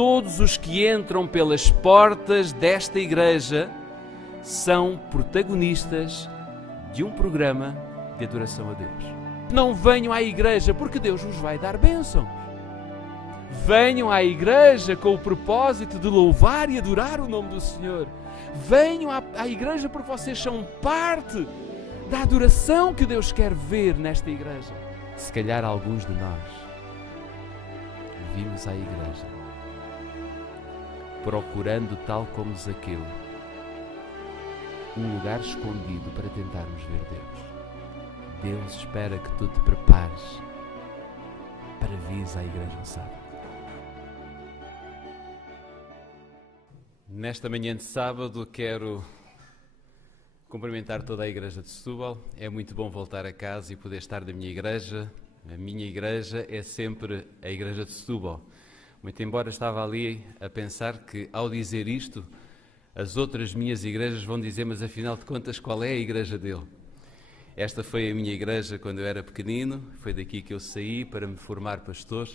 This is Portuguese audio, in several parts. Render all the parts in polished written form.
Todos os que entram pelas portas desta igreja são protagonistas de um programa de adoração a Deus. Não venham à igreja porque Deus vos vai dar bênçãos. Venham à igreja com o propósito de louvar e adorar o nome do Senhor. Venham à igreja porque vocês são parte da adoração que Deus quer ver nesta igreja. Se calhar alguns de nós vimos à igreja procurando, tal como Zaqueu, um lugar escondido para tentarmos ver Deus. Deus espera que tu te prepares para vires à igreja ao sábado. Nesta manhã de sábado quero cumprimentar toda a igreja de Setúbal. É muito bom voltar a casa e poder estar na minha igreja. A minha igreja é sempre a igreja de Setúbal. Muito embora estava ali a pensar que ao dizer isto, as outras minhas igrejas vão dizer, mas afinal de contas qual é a igreja dele? Esta foi a minha igreja quando eu era pequenino, foi daqui que eu saí para me formar pastor.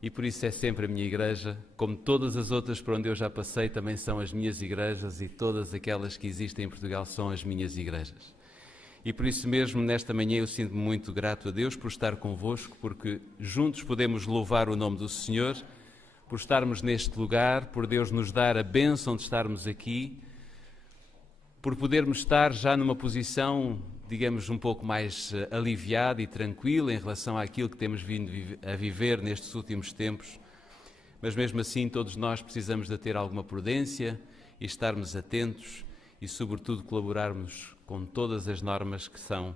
E por isso é sempre a minha igreja, como todas as outras por onde eu já passei, também são as minhas igrejas e todas aquelas que existem em Portugal são as minhas igrejas. E por isso mesmo, nesta manhã, eu sinto-me muito grato a Deus por estar convosco, porque juntos podemos louvar o nome do Senhor, por estarmos neste lugar, por Deus nos dar a bênção de estarmos aqui, por podermos estar já numa posição, digamos, um pouco mais aliviada e tranquila em relação àquilo que temos vindo a viver nestes últimos tempos. Mas mesmo assim, todos nós precisamos de ter alguma prudência e estarmos atentos e, sobretudo, colaborarmos com todas as normas que são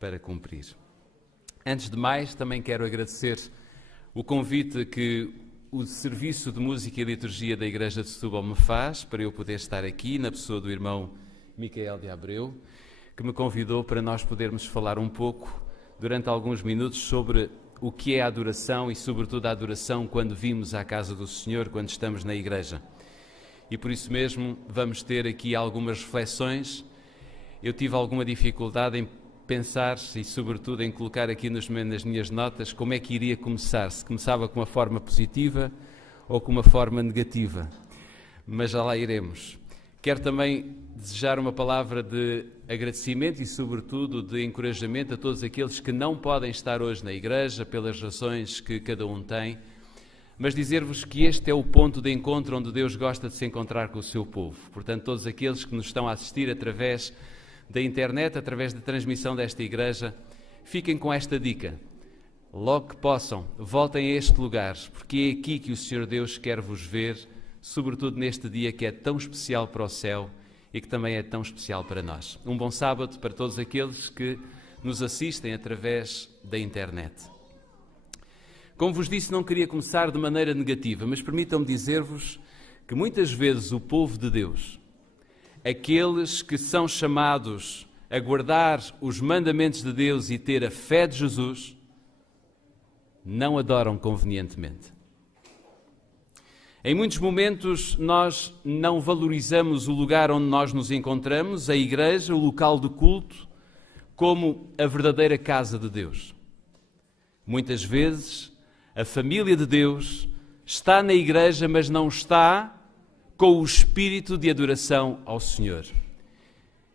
para cumprir. Antes de mais, também quero agradecer o convite que o Serviço de Música e Liturgia da Igreja de Setúbal me faz para eu poder estar aqui, na pessoa do irmão Micael de Abreu, que me convidou para nós podermos falar um pouco, durante alguns minutos, sobre o que é a adoração e, sobretudo, a adoração quando vimos à casa do Senhor, quando estamos na igreja. E por isso mesmo vamos ter aqui algumas reflexões. Eu tive alguma dificuldade em pensar e, sobretudo, em colocar aqui nas minhas notas como é que iria começar, se começava com uma forma positiva ou com uma forma negativa. Mas já lá iremos. Quero também desejar uma palavra de agradecimento e, sobretudo, de encorajamento a todos aqueles que não podem estar hoje na igreja, pelas razões que cada um tem, mas dizer-vos que este é o ponto de encontro onde Deus gosta de se encontrar com o seu povo. Portanto, todos aqueles que nos estão a assistir através da internet, através da transmissão desta igreja, fiquem com esta dica. Logo que possam, voltem a este lugar, porque é aqui que o Senhor Deus quer vos ver, sobretudo neste dia que é tão especial para o céu e que também é tão especial para nós. Um bom sábado para todos aqueles que nos assistem através da internet. Como vos disse, não queria começar de maneira negativa, mas permitam-me dizer-vos que muitas vezes o povo de Deus, aqueles que são chamados a guardar os mandamentos de Deus e ter a fé de Jesus, não adoram convenientemente. Em muitos momentos nós não valorizamos o lugar onde nós nos encontramos, a igreja, o local de culto, como a verdadeira casa de Deus. Muitas vezes a família de Deus está na igreja, mas não está com o espírito de adoração ao Senhor.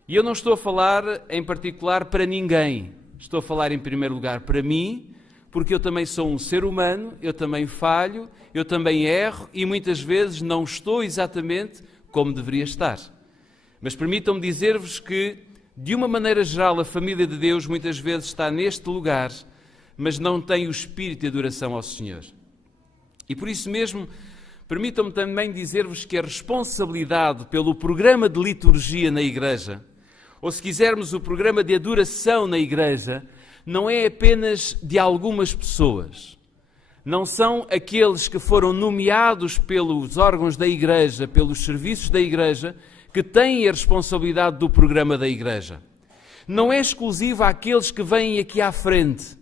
E eu não estou a falar em particular para ninguém, estou a falar em primeiro lugar para mim, porque eu também sou um ser humano, eu também falho, eu também erro e muitas vezes não estou exatamente como deveria estar. Mas permitam-me dizer-vos que, de uma maneira geral, a família de Deus muitas vezes está neste lugar, mas não tem o espírito de adoração ao Senhor. E por isso mesmo, permitam-me também dizer-vos que a responsabilidade pelo programa de liturgia na igreja, ou se quisermos o programa de adoração na igreja, não é apenas de algumas pessoas. Não são aqueles que foram nomeados pelos órgãos da igreja, pelos serviços da igreja, que têm a responsabilidade do programa da igreja. Não é exclusivo àqueles que vêm aqui à frente.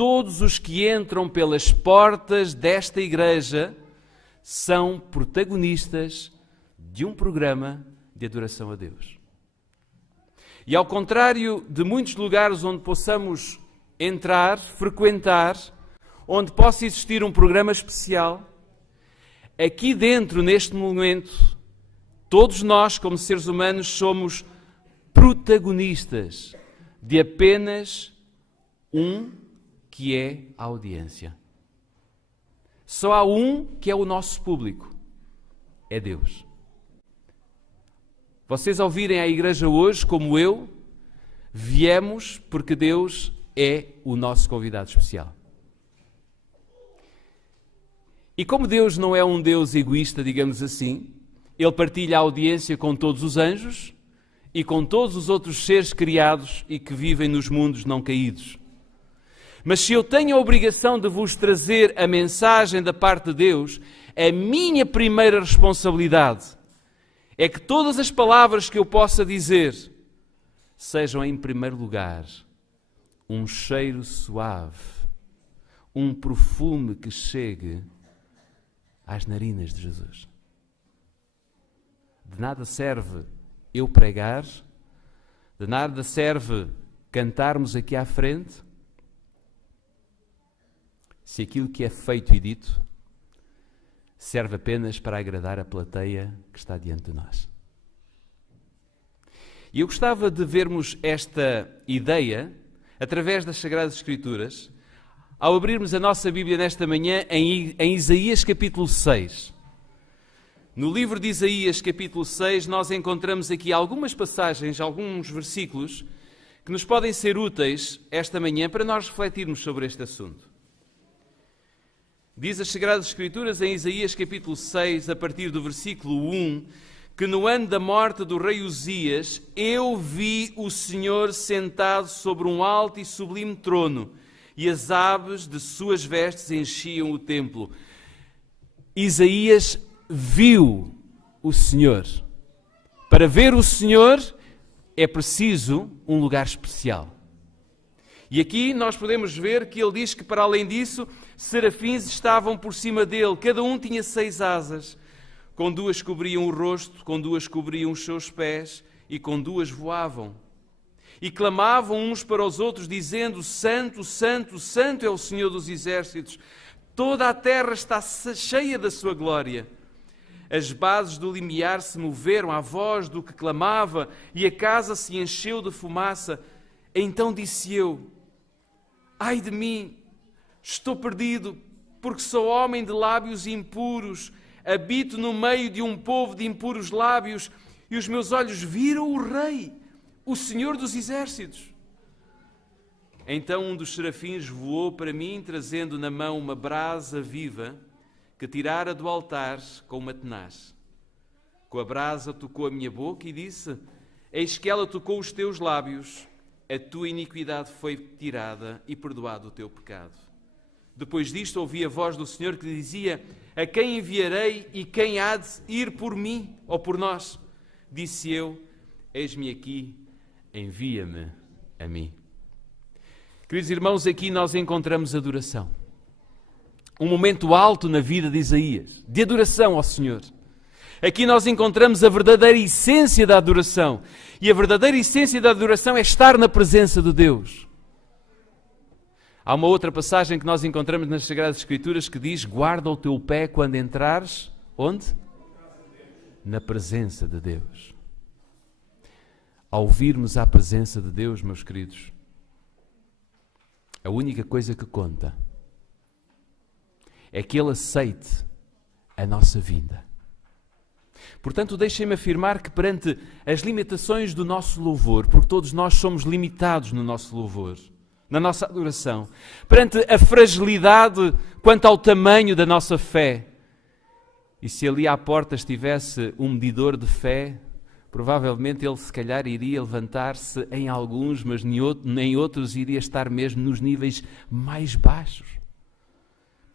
Todos os que entram pelas portas desta igreja são protagonistas de um programa de adoração a Deus. E ao contrário de muitos lugares onde possamos entrar, frequentar, onde possa existir um programa especial. Aqui dentro, neste momento, todos nós, como seres humanos, somos protagonistas de apenas um que é a audiência. Só há um que é o nosso público. É Deus. Vocês ao virem à igreja hoje, como eu, viemos porque Deus é o nosso convidado especial. E como Deus não é um Deus egoísta, digamos assim, Ele partilha a audiência com todos os anjos e com todos os outros seres criados e que vivem nos mundos não caídos. Mas se eu tenho a obrigação de vos trazer a mensagem da parte de Deus, a minha primeira responsabilidade é que todas as palavras que eu possa dizer sejam, em primeiro lugar, um cheiro suave, um perfume que chegue às narinas de Jesus. De nada serve eu pregar, de nada serve cantarmos aqui à frente, se aquilo que é feito e dito serve apenas para agradar a plateia que está diante de nós. E eu gostava de vermos esta ideia através das Sagradas Escrituras, ao abrirmos a nossa Bíblia nesta manhã em Isaías capítulo 6. No livro de Isaías capítulo 6 nós encontramos aqui algumas passagens, alguns versículos que nos podem ser úteis esta manhã para nós refletirmos sobre este assunto. Diz as Sagradas Escrituras em Isaías capítulo 6, a partir do versículo 1, que no ano da morte do rei Uzias, eu vi o Senhor sentado sobre um alto e sublime trono, e as aves de suas vestes enchiam o templo. Isaías viu o Senhor. Para ver o Senhor é preciso um lugar especial. E aqui nós podemos ver que ele diz que, para além disso, serafins estavam por cima dele. Cada um tinha 6 asas. Com 2 cobriam o rosto, com 2 cobriam os seus pés e com 2 voavam. E clamavam uns para os outros, dizendo: Santo, Santo, Santo é o Senhor dos Exércitos. Toda a terra está cheia da sua glória. As bases do limiar se moveram à voz do que clamava e a casa se encheu de fumaça. Então disse eu: ai de mim, estou perdido, porque sou homem de lábios impuros, habito no meio de um povo de impuros lábios, e os meus olhos viram o Rei, o Senhor dos Exércitos. Então um dos serafins voou para mim, trazendo na mão uma brasa viva, que tirara do altar com uma tenaz. Com a brasa tocou a minha boca e disse: eis que ela tocou os teus lábios, a tua iniquidade foi tirada e perdoado o teu pecado. Depois disto ouvi a voz do Senhor que dizia: a quem enviarei e quem há de ir por mim ou por nós? Disse eu: eis-me aqui, envia-me a mim. Queridos irmãos, aqui nós encontramos adoração. Um momento alto na vida de Isaías, de adoração ao Senhor. Aqui nós encontramos a verdadeira essência da adoração. E a verdadeira essência da adoração é estar na presença de Deus. Há uma outra passagem que nós encontramos nas Sagradas Escrituras que diz: guarda o teu pé quando entrares, onde? Na presença de Deus. Ao virmos à presença de Deus, meus queridos, a única coisa que conta é que Ele aceite a nossa vinda. Portanto, deixem-me afirmar que perante as limitações do nosso louvor, porque todos nós somos limitados no nosso louvor, na nossa adoração, perante a fragilidade quanto ao tamanho da nossa fé, e se ali à porta estivesse um medidor de fé, provavelmente ele se calhar iria levantar-se em alguns, mas em outros iria estar mesmo nos níveis mais baixos.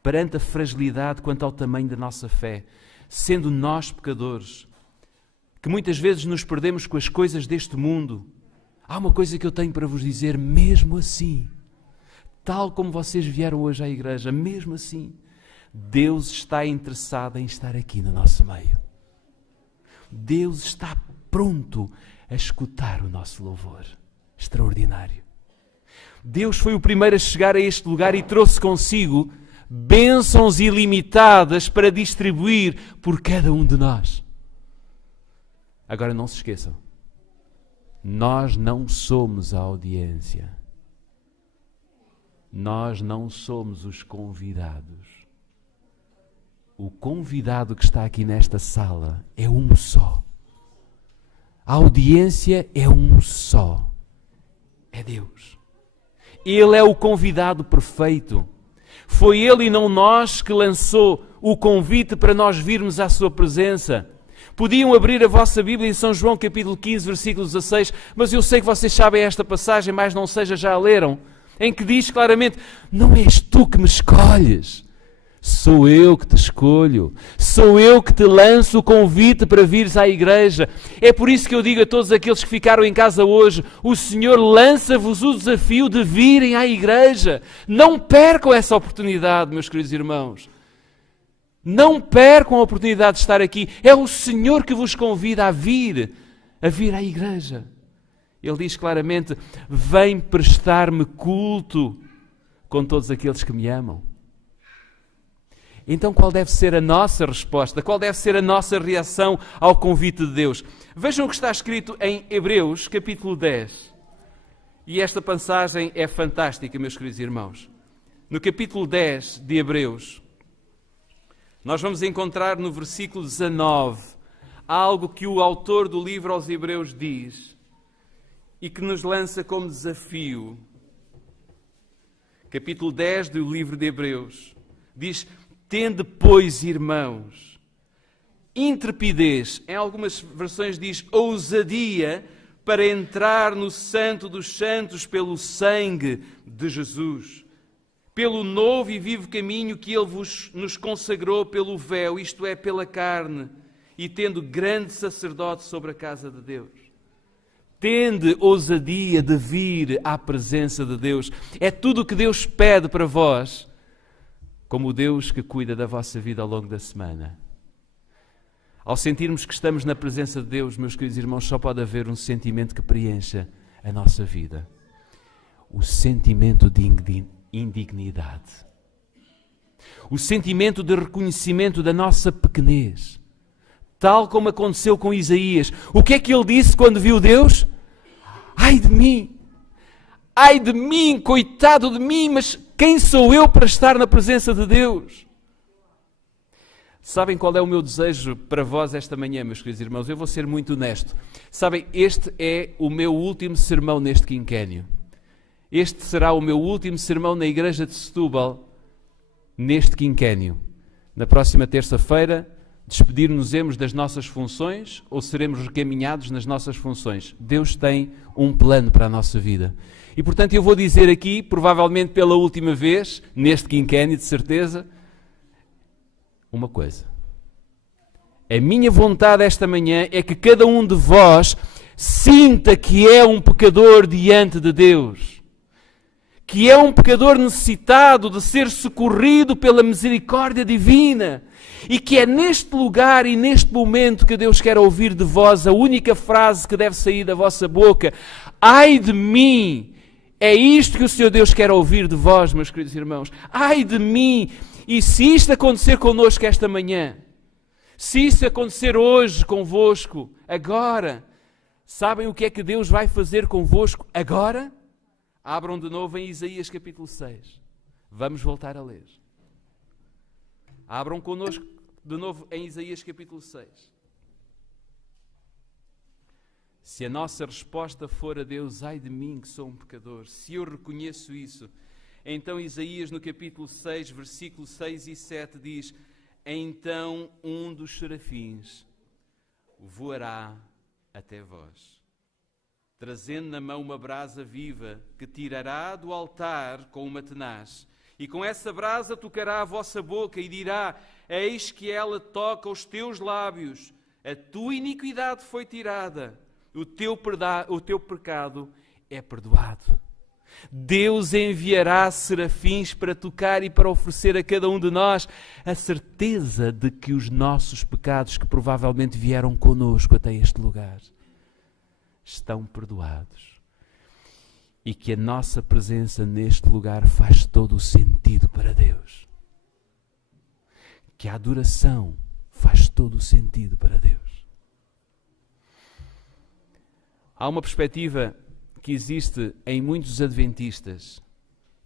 Perante a fragilidade quanto ao tamanho da nossa fé, sendo nós pecadores, que muitas vezes nos perdemos com as coisas deste mundo, há uma coisa que eu tenho para vos dizer: mesmo assim, tal como vocês vieram hoje à igreja, mesmo assim, Deus está interessado em estar aqui no nosso meio. Deus está pronto a escutar o nosso louvor. Extraordinário. Deus foi o primeiro a chegar a este lugar e trouxe consigo bênçãos ilimitadas para distribuir por cada um de nós. Agora não se esqueçam, nós não somos a audiência. Nós não somos os convidados. O convidado que está aqui nesta sala é um só. A audiência é um só. É Deus. Ele é o convidado perfeito. Foi Ele e não nós que lançou o convite para nós virmos à sua presença. Podiam abrir a vossa Bíblia em São João capítulo 15, versículo 16, mas eu sei que vocês sabem esta passagem, mas não seja, já a leram, em que diz claramente, não és tu que me escolhes, sou eu que te escolho, sou eu que te lanço o convite para vires à igreja. É por isso que eu digo a todos aqueles que ficaram em casa hoje, o Senhor lança-vos o desafio de virem à igreja. Não percam essa oportunidade, meus queridos irmãos. Não percam a oportunidade de estar aqui. É o Senhor que vos convida a vir à igreja. Ele diz claramente, vem prestar-me culto com todos aqueles que me amam. Então qual deve ser a nossa resposta? Qual deve ser a nossa reação ao convite de Deus? Vejam o que está escrito em Hebreus, capítulo 10. E esta passagem é fantástica, meus queridos irmãos. No capítulo 10 de Hebreus, nós vamos encontrar no versículo 19 algo que o autor do livro aos Hebreus diz e que nos lança como desafio. Capítulo 10 do livro de Hebreus diz, tende, pois, irmãos, intrepidez, em algumas versões diz ousadia, para entrar no Santo dos Santos pelo sangue de Jesus, pelo novo e vivo caminho que Ele nos consagrou pelo véu, isto é, pela carne, e tendo grande sacerdote sobre a casa de Deus. Tende ousadia de vir à presença de Deus. É tudo o que Deus pede para vós, como o Deus que cuida da vossa vida ao longo da semana. Ao sentirmos que estamos na presença de Deus, meus queridos irmãos, só pode haver um sentimento que preencha a nossa vida. O sentimento de indignidade. O sentimento de reconhecimento da nossa pequenez. Tal como aconteceu com Isaías. O que é que ele disse quando viu Deus? Ai de mim! Ai de mim, coitado de mim, mas quem sou eu para estar na presença de Deus? Sabem qual é o meu desejo para vós esta manhã, meus queridos irmãos? Eu vou ser muito honesto. Sabem, este é o meu último sermão neste quinquênio. Este será o meu último sermão na igreja de Setúbal neste quinquênio. Na próxima terça-feira, despedir-nos-emos das nossas funções ou seremos recaminhados nas nossas funções. Deus tem um plano para a nossa vida. E, portanto, eu vou dizer aqui, provavelmente pela última vez, neste quinquênio, de certeza, uma coisa. A minha vontade esta manhã é que cada um de vós sinta que é um pecador diante de Deus. Que é um pecador necessitado de ser socorrido pela misericórdia divina. E que é neste lugar e neste momento que Deus quer ouvir de vós a única frase que deve sair da vossa boca. Ai de mim! É isto que o Senhor Deus quer ouvir de vós, meus queridos irmãos. Ai de mim! E se isto acontecer connosco esta manhã, se isto acontecer hoje convosco, agora, sabem o que é que Deus vai fazer convosco agora? Abram de novo em Isaías capítulo 6. Vamos voltar a ler. Abram connosco de novo em Isaías capítulo 6. Se a nossa resposta for a Deus, ai de mim que sou um pecador, se eu reconheço isso, então Isaías no capítulo 6, versículos 6 e 7 diz, então um dos serafins voará até vós, trazendo na mão uma brasa viva, que tirará do altar com uma tenaz, e com essa brasa tocará a vossa boca e dirá, eis que ela toca os teus lábios, a tua iniquidade foi tirada, o teu pecado é perdoado. Deus enviará serafins para tocar e para oferecer a cada um de nós a certeza de que os nossos pecados, que provavelmente vieram conosco até este lugar, estão perdoados. E que a nossa presença neste lugar faz todo o sentido para Deus. que a adoração faz todo o sentido para Deus. Há uma perspectiva que existe em muitos adventistas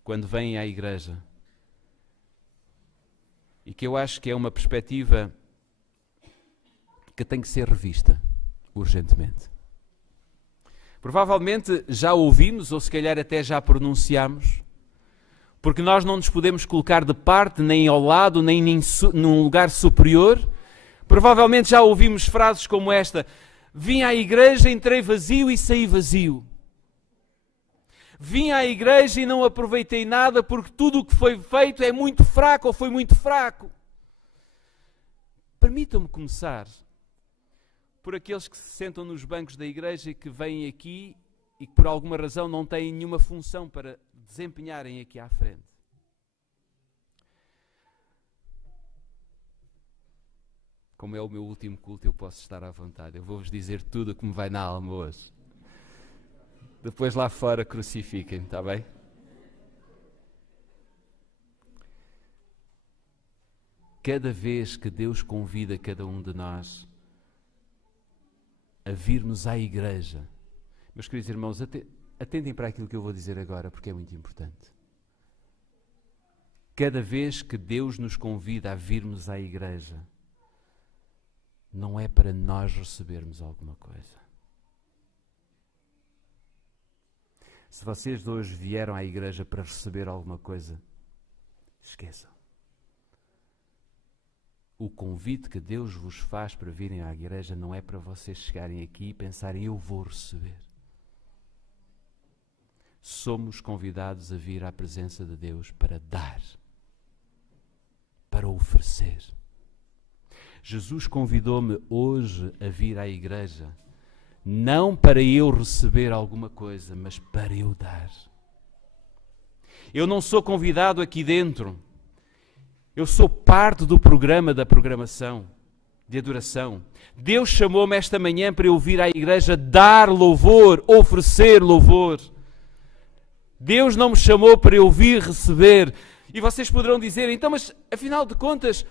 quando vêm à igreja e que eu acho que é uma perspectiva que tem que ser revista urgentemente. Provavelmente já ouvimos, ou se calhar até já pronunciamos, porque nós não nos podemos colocar de parte, nem ao lado, nem num lugar superior. Provavelmente já ouvimos frases como esta: vim à igreja, entrei vazio e saí vazio. Vim à igreja e não aproveitei nada porque tudo o que foi feito é muito fraco ou foi muito fraco. Permitam-me começar por aqueles que se sentam nos bancos da igreja e que vêm aqui e que por alguma razão não têm nenhuma função para desempenharem aqui à frente. Como é o meu último culto, eu posso estar à vontade. Eu vou-vos dizer tudo o que me vai na alma hoje. Depois lá fora crucifiquem-me, está bem? Cada vez que Deus convida cada um de nós a virmos à igreja, meus queridos irmãos, atentem para aquilo que eu vou dizer agora, porque é muito importante. Cada vez que Deus nos convida a virmos à igreja, não é para nós recebermos alguma coisa. Se vocês hoje vieram à igreja para receber alguma coisa, esqueçam. O convite que Deus vos faz para virem à igreja não é para vocês chegarem aqui e pensarem, eu vou receber. Somos convidados a vir à presença de Deus para dar, para oferecer. Jesus convidou-me hoje a vir à igreja, não para eu receber alguma coisa, mas para eu dar. Eu não sou convidado aqui dentro. Eu sou parte do programa da programação, de adoração. Deus chamou-me esta manhã para eu vir à igreja dar louvor, oferecer louvor. Deus não me chamou para eu vir receber. E vocês poderão dizer, então, mas afinal de contas,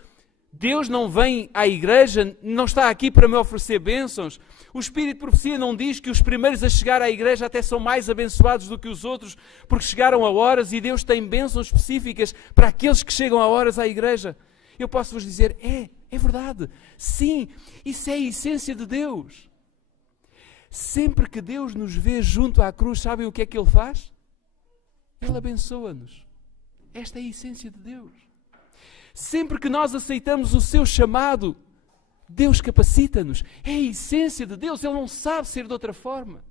Deus não vem à igreja, não está aqui para me oferecer bênçãos. O Espírito de Profecia não diz que os primeiros a chegar à igreja até são mais abençoados do que os outros, porque chegaram a horas e Deus tem bênçãos específicas para aqueles que chegam a horas à igreja. Eu posso vos dizer, é verdade. Sim, isso é a essência de Deus. Sempre que Deus nos vê junto à cruz, sabem o que é que Ele faz? Ele abençoa-nos. Esta é a essência de Deus. Sempre que nós aceitamos o seu chamado, Deus capacita-nos. É a essência de Deus. Ele não sabe ser de outra forma.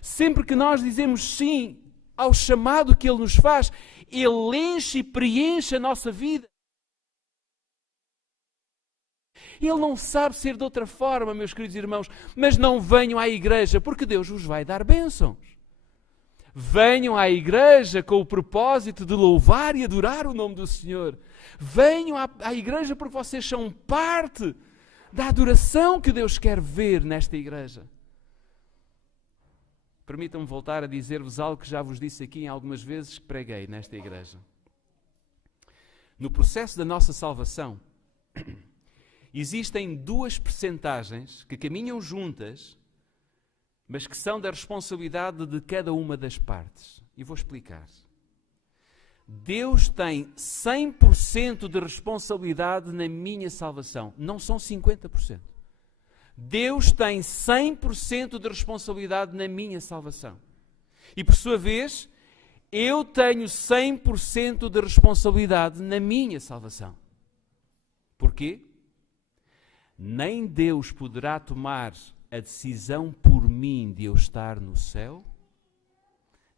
Sempre que nós dizemos sim ao chamado que Ele nos faz, Ele enche e preenche a nossa vida. Ele não sabe ser de outra forma, meus queridos irmãos, mas não venham à igreja, porque Deus vos vai dar bênçãos. Venham à igreja com o propósito de louvar e adorar o nome do Senhor. Venham à igreja porque vocês são parte da adoração que Deus quer ver nesta igreja. Permitam-me voltar a dizer-vos algo que já vos disse aqui em algumas vezes que preguei nesta igreja. No processo da nossa salvação, existem duas percentagens que caminham juntas, mas que são da responsabilidade de cada uma das partes. E vou explicar. Deus tem 100% de responsabilidade na minha salvação. Não são 50%. Deus tem 100% de responsabilidade na minha salvação. E por sua vez, eu tenho 100% de responsabilidade na minha salvação. Porquê? Nem Deus poderá tomar a decisão por mim de eu estar no céu,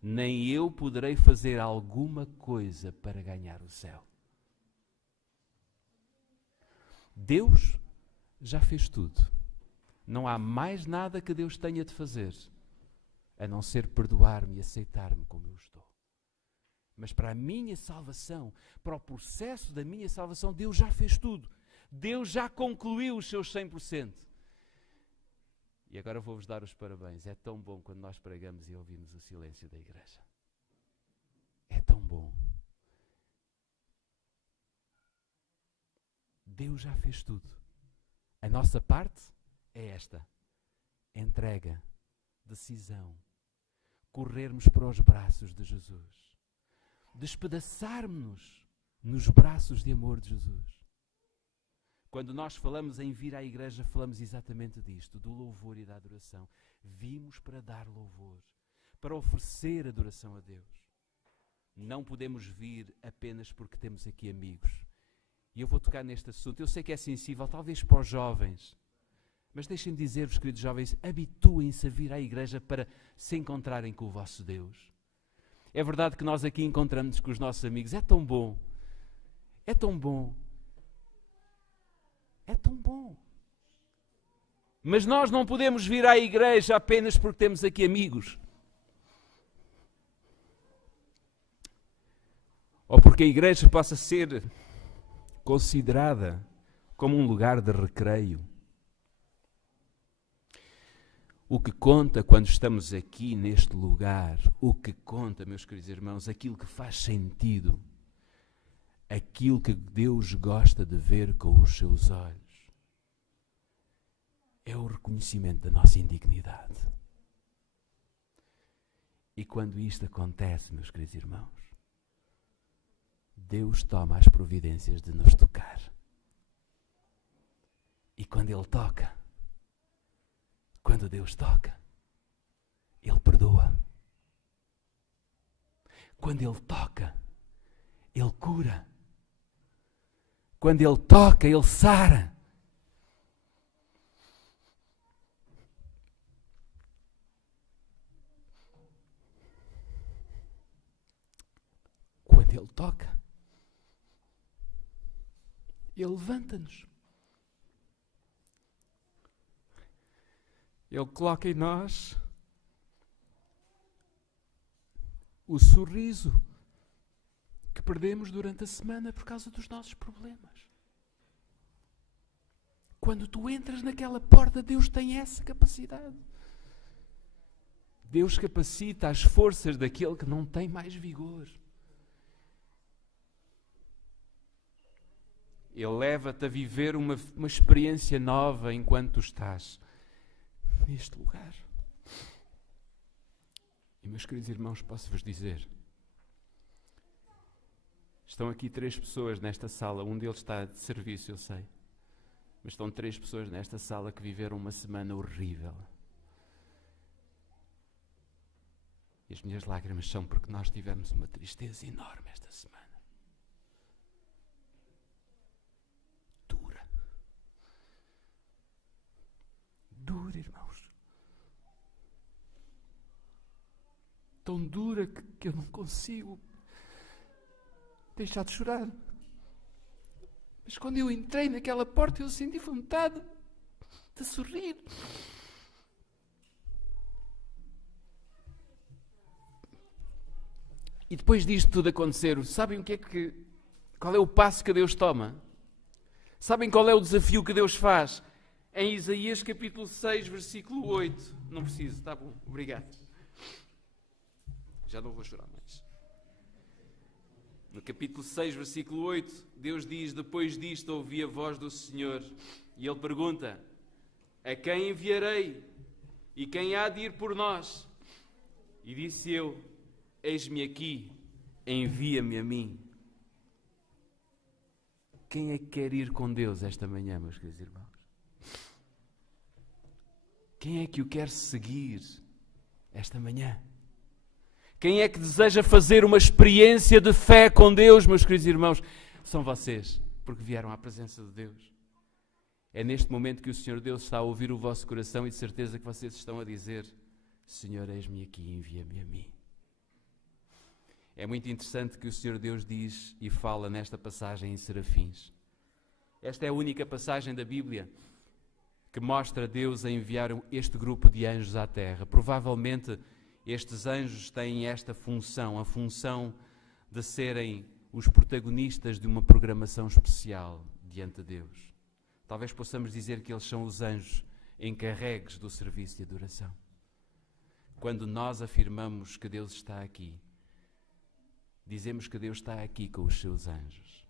nem eu poderei fazer alguma coisa para ganhar o céu. Deus já fez tudo. Não há mais nada que Deus tenha de fazer, a não ser perdoar-me e aceitar-me como eu estou. Mas para a minha salvação, para o processo da minha salvação, Deus já fez tudo. Deus já concluiu os seus 100%. E agora vou-vos dar os parabéns. É tão bom quando nós pregamos e ouvimos o silêncio da igreja. É tão bom. Deus já fez tudo. A nossa parte é esta: entrega, decisão, corrermos para os braços de Jesus, despedaçarmos-nos nos braços de amor de Jesus. Quando nós falamos em vir à igreja, falamos exatamente disto, do louvor e da adoração. Vimos para dar louvor, para oferecer adoração a Deus. Não podemos vir apenas porque temos aqui amigos. E eu vou tocar neste assunto. Eu sei que é sensível, talvez para os jovens. Mas deixem-me dizer-vos, queridos jovens, habituem-se a vir à igreja para se encontrarem com o vosso Deus. É verdade que nós aqui encontramos com os nossos amigos. É tão bom. É tão bom. É tão bom. Mas nós não podemos vir à igreja apenas porque temos aqui amigos. Ou porque a igreja possa ser considerada como um lugar de recreio. O que conta quando estamos aqui neste lugar, o que conta, meus queridos irmãos, aquilo que faz sentido, aquilo que Deus gosta de ver com os seus olhos, é o reconhecimento da nossa indignidade. E quando isto acontece, meus queridos irmãos, Deus toma as providências de nos tocar. E quando Ele toca, quando Deus toca, Ele perdoa. Quando Ele toca, Ele cura. Quando Ele toca, Ele sara. Quando Ele toca, Ele levanta-nos. Ele coloca em nós o sorriso que perdemos durante a semana por causa dos nossos problemas. Quando tu entras naquela porta, Deus tem essa capacidade. Deus capacita as forças daquele que não tem mais vigor. Ele leva-te a viver uma experiência nova enquanto tu estás neste lugar. E, meus queridos irmãos, posso-vos dizer, estão aqui 3 pessoas nesta sala, um deles está de serviço, eu sei, mas estão 3 pessoas nesta sala que viveram uma semana horrível. E as minhas lágrimas são porque nós tivemos uma tristeza enorme esta semana. Dura, irmãos. Tão dura que eu não consigo deixar de chorar. Mas quando eu entrei naquela porta, eu senti vontade de sorrir. E depois disto tudo acontecer, sabem qual é o passo que Deus toma? Sabem qual é o desafio que Deus faz? Em Isaías capítulo 6, versículo 8. Não preciso, está bom, obrigado. Já não vou chorar mais. No capítulo 6, versículo 8, Deus diz: depois disto ouvi a voz do Senhor. E Ele pergunta: a quem enviarei? E quem há de ir por nós? E disse eu: eis-me aqui, envia-me a mim. Quem é que quer ir com Deus esta manhã, meus queridos irmãos? Quem é que o quer seguir esta manhã? Quem é que deseja fazer uma experiência de fé com Deus, meus queridos irmãos? São vocês, porque vieram à presença de Deus. É neste momento que o Senhor Deus está a ouvir o vosso coração e de certeza que vocês estão a dizer: Senhor, eis-me aqui, envia-me a mim. É muito interessante que o Senhor Deus diz e fala nesta passagem em serafins. Esta é a única passagem da Bíblia que mostra Deus a enviar este grupo de anjos à terra. Provavelmente estes anjos têm esta função, a função de serem os protagonistas de uma programação especial diante de Deus. Talvez possamos dizer que eles são os anjos encarregues do serviço de adoração. Quando nós afirmamos que Deus está aqui, dizemos que Deus está aqui com os seus anjos.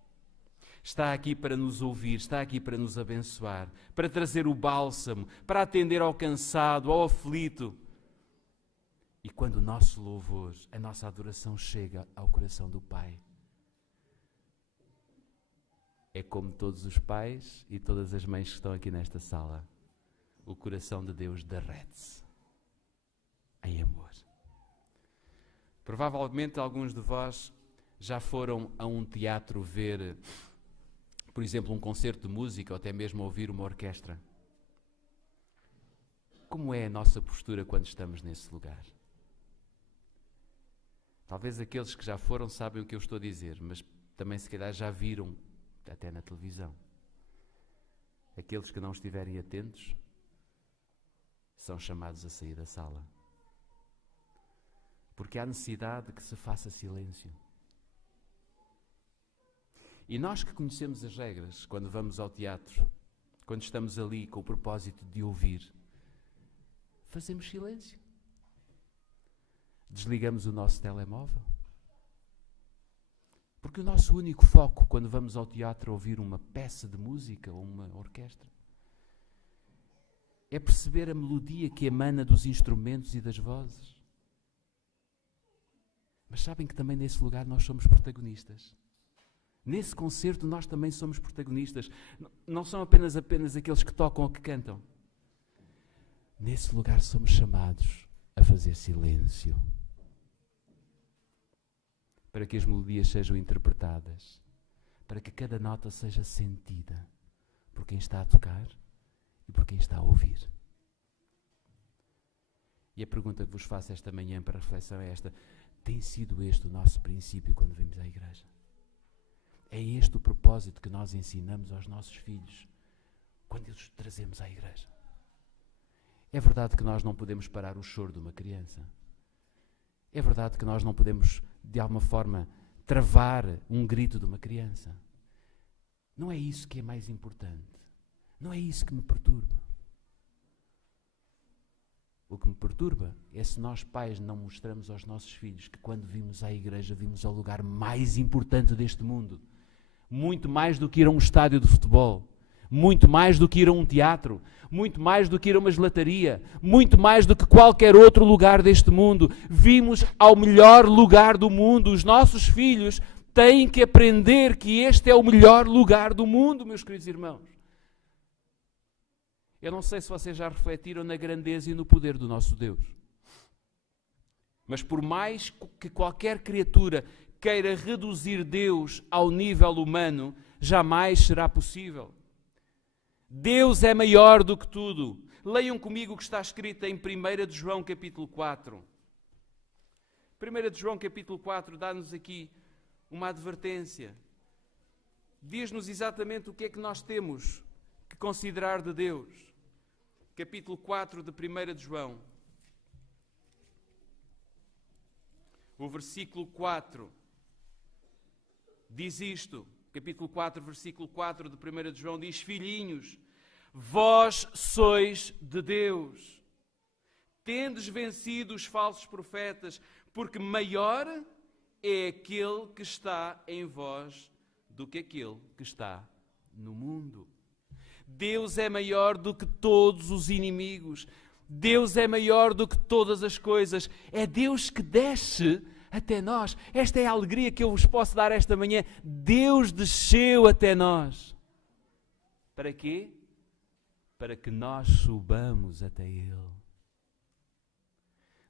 Está aqui para nos ouvir, está aqui para nos abençoar, para trazer o bálsamo, para atender ao cansado, ao aflito. E quando o nosso louvor, a nossa adoração chega ao coração do Pai, é como todos os pais e todas as mães que estão aqui nesta sala. O coração de Deus derrete-se em amor. Provavelmente alguns de vós já foram a um teatro ver, por exemplo, um concerto de música ou até mesmo ouvir uma orquestra. Como é a nossa postura quando estamos nesse lugar? Talvez aqueles que já foram sabem o que eu estou a dizer, mas também se calhar já viram até na televisão. Aqueles que não estiverem atentos são chamados a sair da sala. Porque há necessidade de que se faça silêncio. E nós que conhecemos as regras, quando vamos ao teatro, quando estamos ali com o propósito de ouvir, fazemos silêncio. Desligamos o nosso telemóvel. Porque o nosso único foco quando vamos ao teatro ouvir uma peça de música ou uma orquestra é perceber a melodia que emana dos instrumentos e das vozes. Mas sabem que também nesse lugar nós somos protagonistas. Nesse concerto nós também somos protagonistas. Não são apenas aqueles que tocam ou que cantam. Nesse lugar somos chamados a fazer silêncio. Para que as melodias sejam interpretadas, para que cada nota seja sentida por quem está a tocar e por quem está a ouvir. E a pergunta que vos faço esta manhã para reflexão é esta: tem sido este o nosso princípio quando vimos à igreja? É este o propósito que nós ensinamos aos nossos filhos quando os trazemos à igreja? É verdade que nós não podemos parar o choro de uma criança. É verdade que nós não podemos, de alguma forma, travar um grito de uma criança. Não é isso que é mais importante. Não é isso que me perturba. O que me perturba é se nós pais não mostramos aos nossos filhos que quando vimos à igreja, vimos ao lugar mais importante deste mundo. Muito mais do que ir a um estádio de futebol. Muito mais do que ir a um teatro, muito mais do que ir a uma gelataria, muito mais do que qualquer outro lugar deste mundo. Vimos ao melhor lugar do mundo. Os nossos filhos têm que aprender que este é o melhor lugar do mundo, meus queridos irmãos. Eu não sei se vocês já refletiram na grandeza e no poder do nosso Deus. Mas por mais que qualquer criatura queira reduzir Deus ao nível humano, jamais será possível. Deus é maior do que tudo. Leiam comigo o que está escrito em 1 de João capítulo 4. 1 de João capítulo 4 dá-nos aqui uma advertência. Diz-nos exatamente o que é que nós temos que considerar de Deus. Capítulo 4 de 1 de João. O versículo 4 diz isto. Capítulo 4, versículo 4 de 1 de João diz: filhinhos, vós sois de Deus, tendes vencido os falsos profetas, porque maior é aquele que está em vós do que aquele que está no mundo. Deus é maior do que todos os inimigos. Deus é maior do que todas as coisas. É Deus que desce até nós. Esta é a alegria que eu vos posso dar esta manhã. Deus desceu até nós. Para quê? Para que nós subamos até Ele.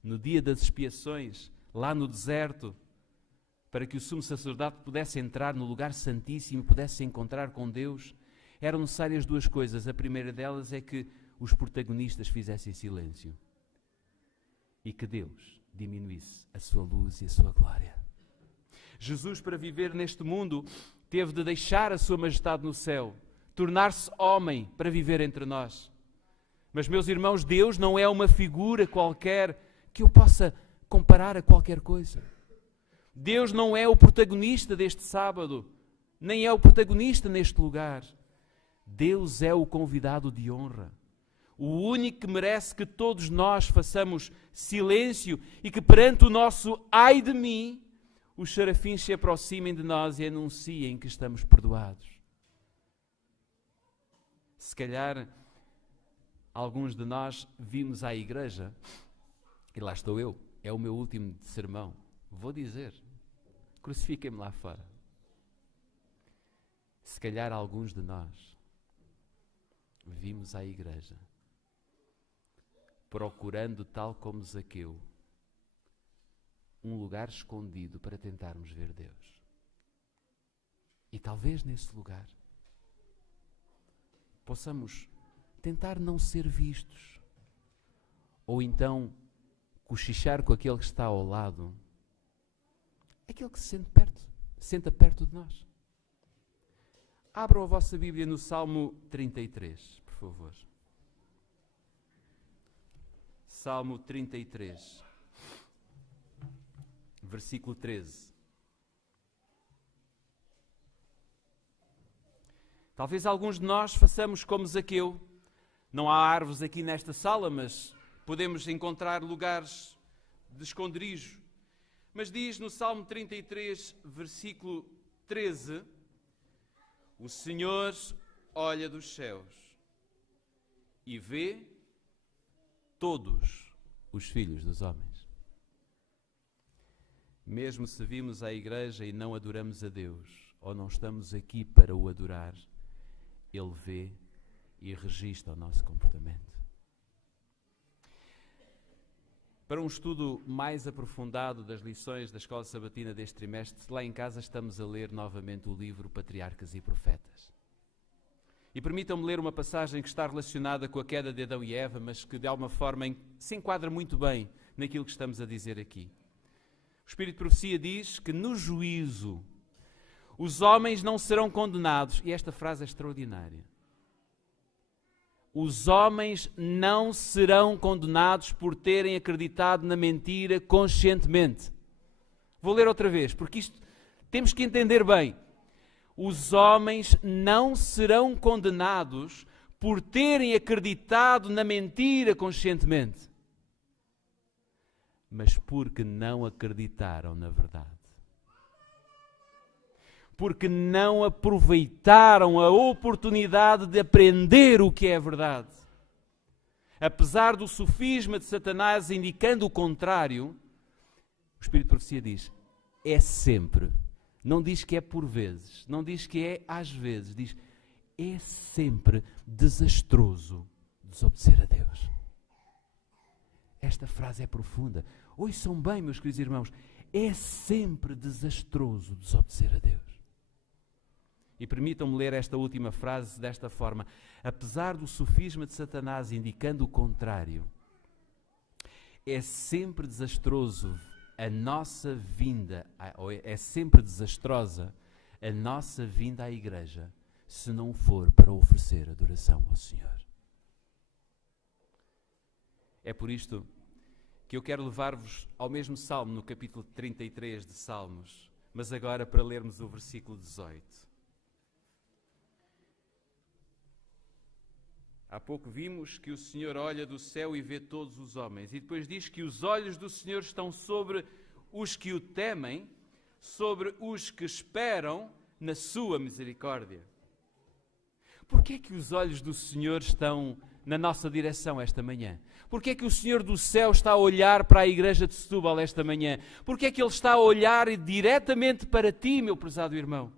No dia das expiações, lá no deserto, para que o sumo sacerdote pudesse entrar no lugar santíssimo e pudesse se encontrar com Deus, eram necessárias duas coisas. A primeira delas é que os protagonistas fizessem silêncio e que Deus diminuísse a sua luz e a sua glória. Jesus, para viver neste mundo, teve de deixar a sua majestade no céu, tornar-se homem para viver entre nós. Mas, meus irmãos, Deus não é uma figura qualquer que eu possa comparar a qualquer coisa. Deus não é o protagonista deste sábado, nem é o protagonista neste lugar. Deus é o convidado de honra. O único que merece que todos nós façamos silêncio e que perante o nosso ai de mim, os serafins se aproximem de nós e anunciem que estamos perdoados. Se calhar alguns de nós vimos à igreja, e lá estou eu, é o meu último sermão, vou dizer, crucifiquem-me lá fora. Se calhar alguns de nós vimos à igreja procurando, tal como Zaqueu, um lugar escondido para tentarmos ver Deus. E talvez nesse lugar possamos tentar não ser vistos, ou então cochichar com aquele que está ao lado, aquele que se senta perto de nós. Abram a vossa Bíblia no Salmo 33, por favor. Salmo 33, versículo 13. Talvez alguns de nós façamos como Zaqueu. Não há árvores aqui nesta sala, mas podemos encontrar lugares de esconderijo. Mas diz no Salmo 33, versículo 13, o Senhor olha dos céus e vê todos os filhos dos homens. Mesmo se vimos à igreja e não adoramos a Deus, ou não estamos aqui para o adorar, Ele vê e registra o nosso comportamento. Para um estudo mais aprofundado das lições da Escola Sabatina deste trimestre, lá em casa estamos a ler novamente o livro Patriarcas e Profetas. E permitam-me ler uma passagem que está relacionada com a queda de Adão e Eva, mas que de alguma forma se enquadra muito bem naquilo que estamos a dizer aqui. O Espírito de Profecia diz que no juízo os homens não serão condenados, e esta frase é extraordinária. Os homens não serão condenados por terem acreditado na mentira conscientemente. Vou ler outra vez, porque isto temos que entender bem. Os homens não serão condenados por terem acreditado na mentira conscientemente, mas porque não acreditaram na verdade. Porque não aproveitaram a oportunidade de aprender o que é verdade. Apesar do sofisma de Satanás indicando o contrário, o Espírito de Profecia diz, é sempre, não diz que é por vezes, não diz que é às vezes, diz, é sempre desastroso desobedecer a Deus. Esta frase é profunda. Ouçam bem, meus queridos irmãos, é sempre desastroso desobedecer a Deus. E permitam-me ler esta última frase desta forma. Apesar do sofisma de Satanás indicando o contrário, é sempre desastroso a nossa vinda, ou é sempre desastrosa a nossa vinda à igreja, se não for para oferecer adoração ao Senhor. É por isto que eu quero levar-vos ao mesmo Salmo, no capítulo 33 de Salmos, mas agora para lermos o versículo 18. Há pouco vimos que o Senhor olha do céu e vê todos os homens. E depois diz que os olhos do Senhor estão sobre os que o temem, sobre os que esperam na sua misericórdia. Porquê é que os olhos do Senhor estão na nossa direção esta manhã? Porquê é que o Senhor do céu está a olhar para a igreja de Setúbal esta manhã? Porquê é que Ele está a olhar diretamente para ti, meu prezado irmão?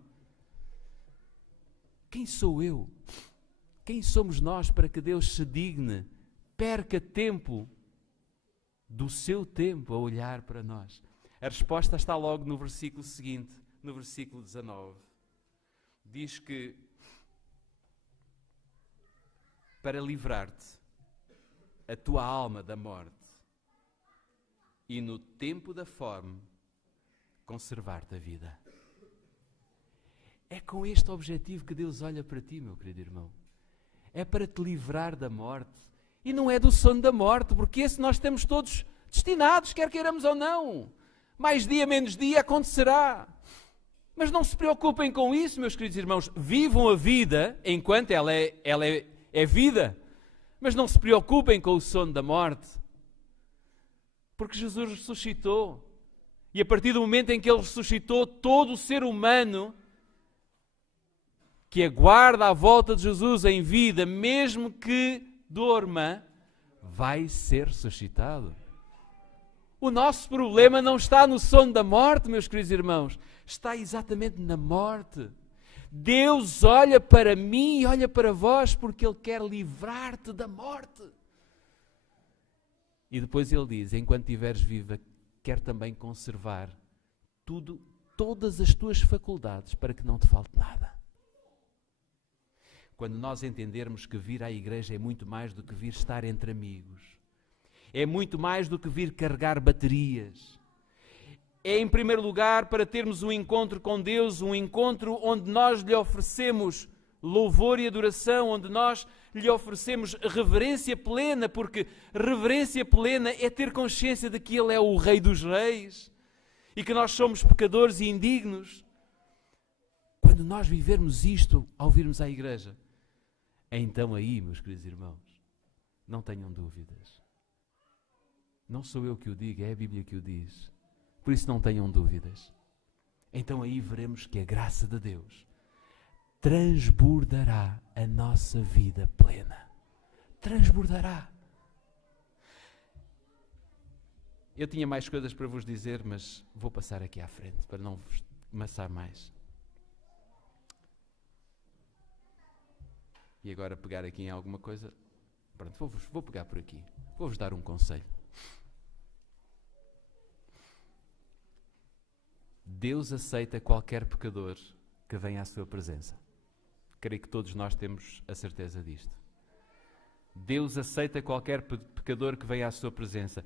Quem sou eu? Quem somos nós para que Deus se digne, perca tempo do seu tempo a olhar para nós? A resposta está logo no versículo seguinte, no versículo 19. Diz que para livrar-te a tua alma da morte e no tempo da fome conservar-te a vida. É com este objetivo que Deus olha para ti, meu querido irmão. É para te livrar da morte. E não é do sono da morte, porque esse nós estamos todos destinados, quer queiramos ou não. Mais dia, menos dia acontecerá. Mas não se preocupem com isso, meus queridos irmãos. Vivam a vida enquanto ela é vida. Mas não se preocupem com o sono da morte. Porque Jesus ressuscitou. E a partir do momento em que Ele ressuscitou, todo o ser humano que aguarda à volta de Jesus em vida, mesmo que dorma, vai ser ressuscitado. O nosso problema não está no sono da morte, meus queridos irmãos, está exatamente na morte. Deus olha para mim e olha para vós porque Ele quer livrar-te da morte. E depois Ele diz, enquanto estiveres viva, quer também conservar todas as tuas faculdades para que não te falte nada. Quando nós entendermos que vir à igreja é muito mais do que vir estar entre amigos, é muito mais do que vir carregar baterias, é em primeiro lugar para termos um encontro com Deus, um encontro onde nós lhe oferecemos louvor e adoração, onde nós lhe oferecemos reverência plena, porque reverência plena é ter consciência de que Ele é o Rei dos Reis e que nós somos pecadores e indignos. Quando nós vivermos isto ao virmos à igreja, então aí, meus queridos irmãos, não tenham dúvidas. Não sou eu que o digo, é a Bíblia que o diz. Por isso não tenham dúvidas. Então aí veremos que a graça de Deus transbordará a nossa vida plena. Transbordará. Eu tinha mais coisas para vos dizer, mas vou passar aqui à frente, para não vos amassar mais. E agora pegar aqui em alguma coisa. Pronto, vou pegar por aqui. Vou-vos dar um conselho. Deus aceita qualquer pecador que venha à sua presença. Creio que todos nós temos a certeza disto. Deus aceita qualquer pecador que venha à sua presença.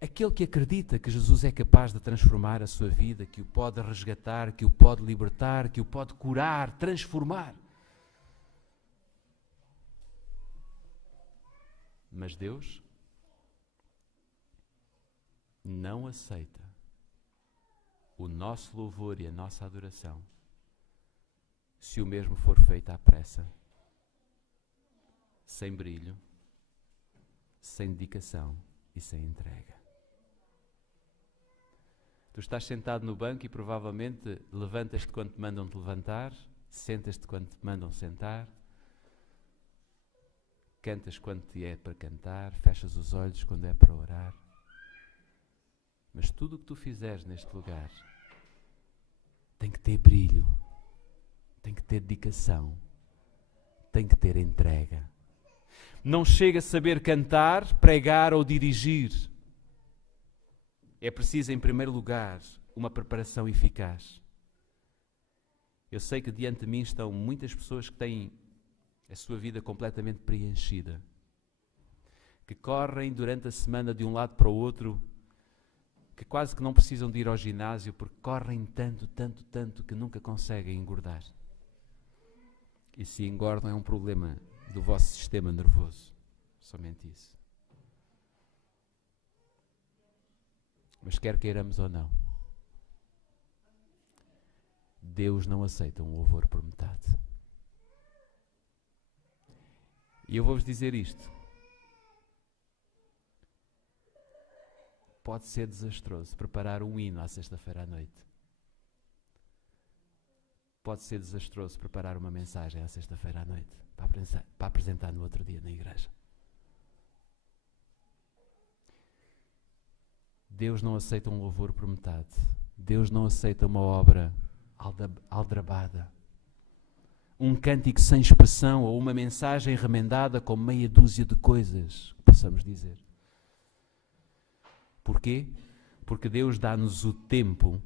Aquele que acredita que Jesus é capaz de transformar a sua vida, que o pode resgatar, que o pode libertar, que o pode curar, transformar. Mas Deus não aceita o nosso louvor e a nossa adoração se o mesmo for feito à pressa, sem brilho, sem dedicação e sem entrega. Tu estás sentado no banco e provavelmente levantas-te quando te mandam te levantar, sentas-te quando te mandam sentar, cantas quando te é para cantar, fechas os olhos quando é para orar. Mas tudo o que tu fizeres neste lugar tem que ter brilho, tem que ter dedicação, tem que ter entrega. Não chega a saber cantar, pregar ou dirigir. É preciso, em primeiro lugar, uma preparação eficaz. Eu sei que diante de mim estão muitas pessoas que têm a sua vida completamente preenchida, que correm durante a semana de um lado para o outro, que quase que não precisam de ir ao ginásio porque correm tanto que nunca conseguem engordar. E se engordam é um problema do vosso sistema nervoso, somente isso. Mas quer queiramos ou não, Deus não aceita um louvor por metade. E eu vou-vos dizer isto. Pode ser desastroso preparar um hino à sexta-feira à noite. Pode ser desastroso preparar uma mensagem à sexta-feira à noite para apresentar no outro dia na igreja. Deus não aceita um louvor por metade. Deus não aceita uma obra aldrabada. Um cântico sem expressão ou uma mensagem remendada com meia dúzia de coisas, que possamos dizer. Porquê? Porque Deus dá-nos o tempo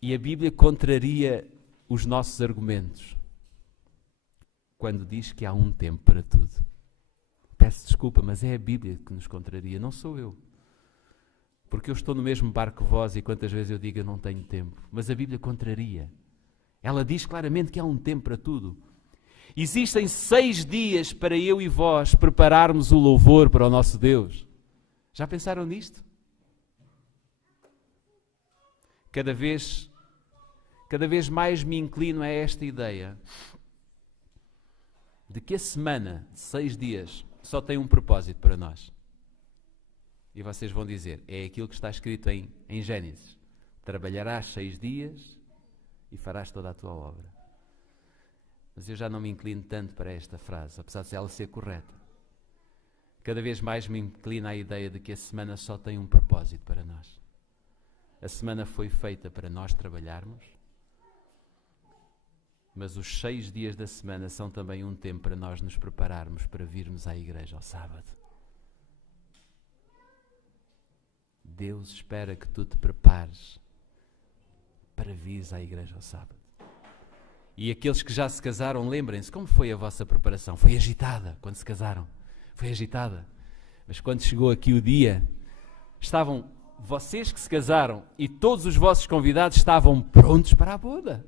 e a Bíblia contraria os nossos argumentos quando diz que há um tempo para tudo. Peço desculpa, mas é a Bíblia que nos contraria, não sou eu. Porque eu estou no mesmo barco que vós e quantas vezes eu digo eu não tenho tempo. Mas a Bíblia contraria. Ela diz claramente que há um tempo para tudo. Existem 6 dias para eu e vós prepararmos o louvor para o nosso Deus. Já pensaram nisto? Cada vez mais me inclino a esta ideia de que a semana de 6 dias só tem um propósito para nós. E vocês vão dizer, é aquilo que está escrito em Gênesis. Trabalharás 6 dias e farás toda a tua obra. Mas eu já não me inclino tanto para esta frase, apesar de ela ser correta. Cada vez mais me inclino à ideia de que a semana só tem um propósito para nós. A semana foi feita para nós trabalharmos, mas os 6 dias da semana são também um tempo para nós nos prepararmos para virmos à igreja ao sábado. Deus espera que tu te prepares para vires à igreja ao sábado. E aqueles que já se casaram, lembrem-se, como foi a vossa preparação? Foi agitada quando se casaram. Foi agitada. Mas quando chegou aqui o dia, estavam vocês que se casaram e todos os vossos convidados estavam prontos para a boda.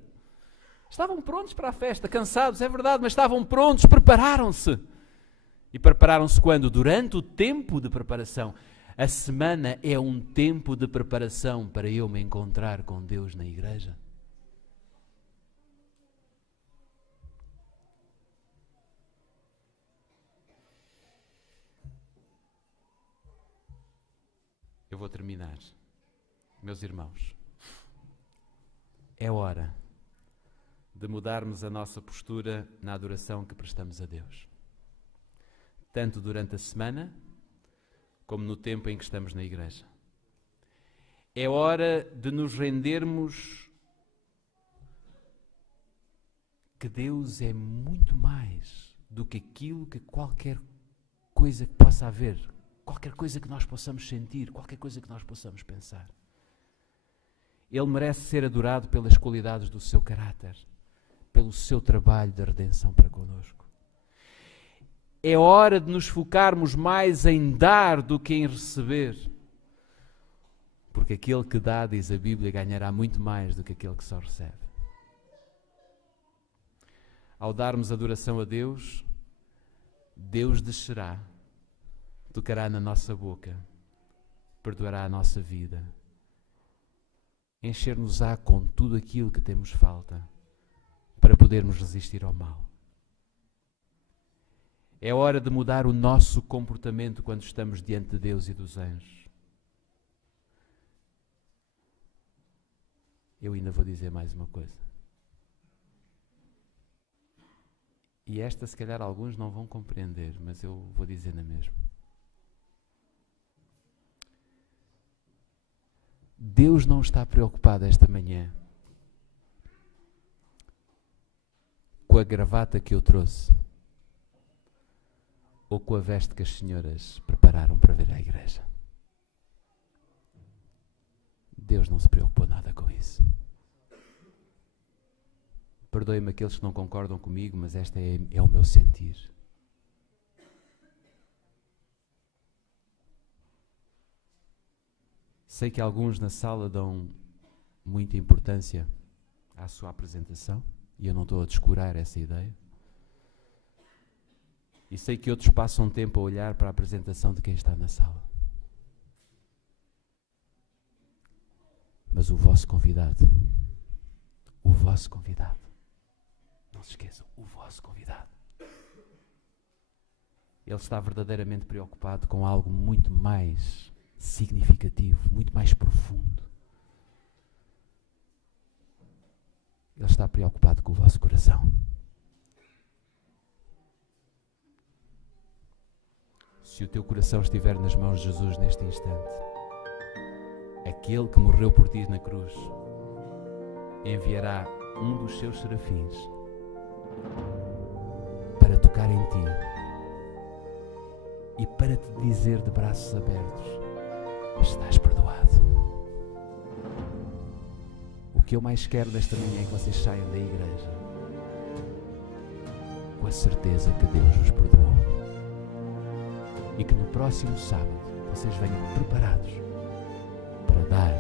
Estavam prontos para a festa, cansados, é verdade, mas estavam prontos, prepararam-se. E prepararam-se quando? Durante o tempo de preparação. A semana é um tempo de preparação para eu me encontrar com Deus na igreja. Eu vou terminar. Meus irmãos, é hora de mudarmos a nossa postura na adoração que prestamos a Deus. Tanto durante a semana, como no tempo em que estamos na igreja. É hora de nos rendermos que Deus é muito mais do que aquilo que qualquer coisa que possa haver, qualquer coisa que nós possamos sentir, qualquer coisa que nós possamos pensar. Ele merece ser adorado pelas qualidades do seu caráter, pelo seu trabalho de redenção para connosco. É hora de nos focarmos mais em dar do que em receber. Porque aquele que dá, diz a Bíblia, ganhará muito mais do que aquele que só recebe. Ao darmos adoração a Deus, Deus descerá, tocará na nossa boca, perdoará a nossa vida, encher-nos-á com tudo aquilo que temos falta para podermos resistir ao mal. É hora de mudar o nosso comportamento quando estamos diante de Deus e dos anjos. Eu ainda vou dizer mais uma coisa. E esta, se calhar, alguns não vão compreender, mas eu vou dizer na mesma. Deus não está preocupado esta manhã com a gravata que eu trouxe ou com a veste que as senhoras prepararam para vir à igreja. Deus não se preocupou nada com isso. Perdoe-me aqueles que não concordam comigo, mas este é o meu sentir. Sei que alguns na sala dão muita importância à sua apresentação, e eu não estou a descurar essa ideia. E sei que outros passam tempo a olhar para a apresentação de quem está na sala. Mas o vosso convidado, não se esqueçam, o vosso convidado, ele está verdadeiramente preocupado com algo muito mais significativo, muito mais profundo. Ele está preocupado com o vosso coração. Se o teu coração estiver nas mãos de Jesus neste instante, aquele que morreu por ti na cruz enviará um dos seus serafins para tocar em ti e para te dizer de braços abertos: estás perdoado. O que eu mais quero nesta manhã é que vocês saiam da igreja com a certeza que Deus vos perdoou. E que no próximo sábado vocês venham preparados para dar